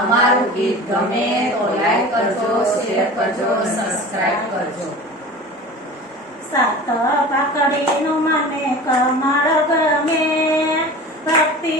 અમારું ગીત ગમે તો લાઈક કરજો શેર કરજો સબસ્ક્રાઇબ કરજો સાત પાકડીનું મને કમળ ગમે, ભક્તિ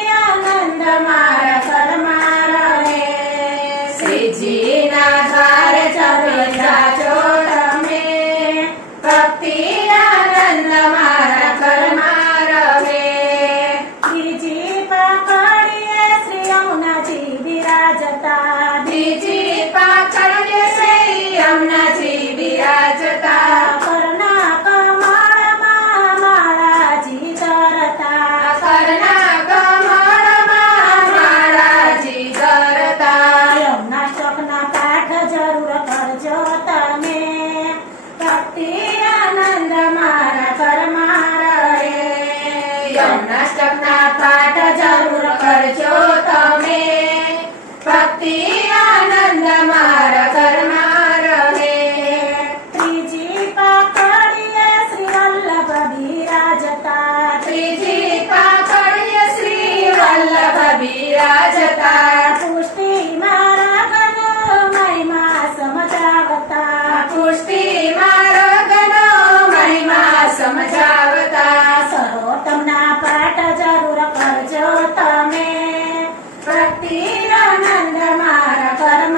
భక్తి రానందమార పరమ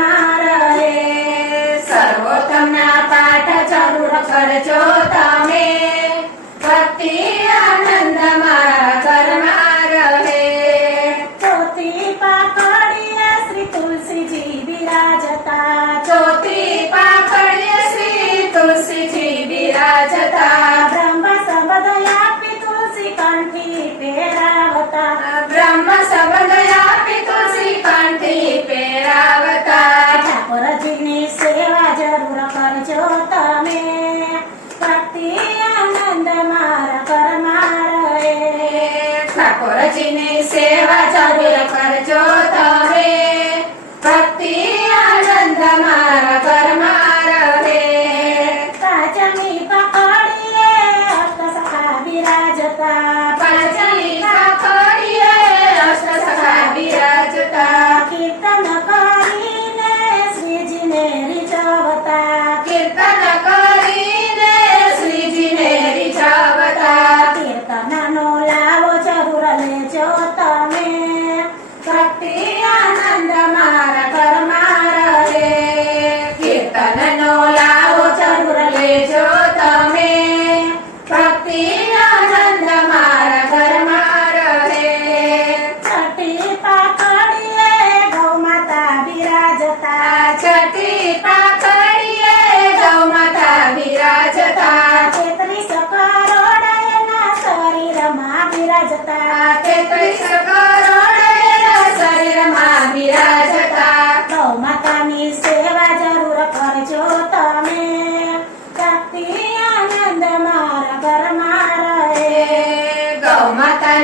చేసిన సేవ చదువులకు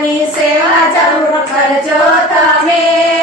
सेवा ज़रूर करजो तमें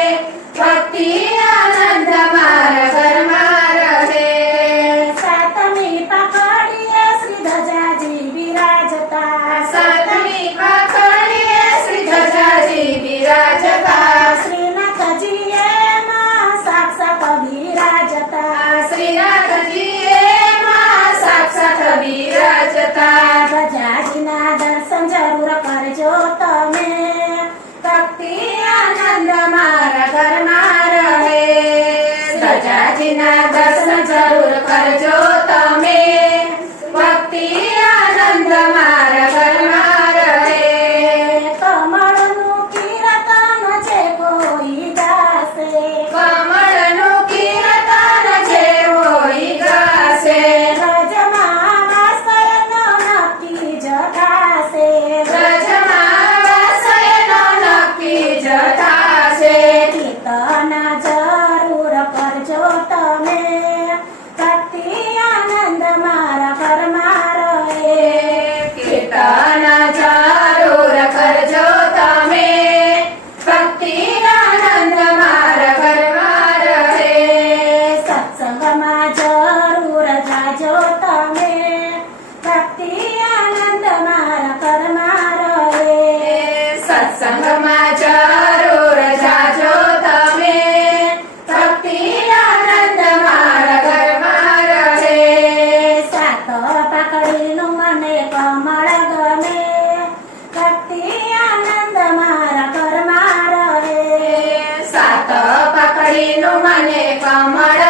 રાજીના દર્શન જરૂર કરજો તમે. పడలేను మనే కమడ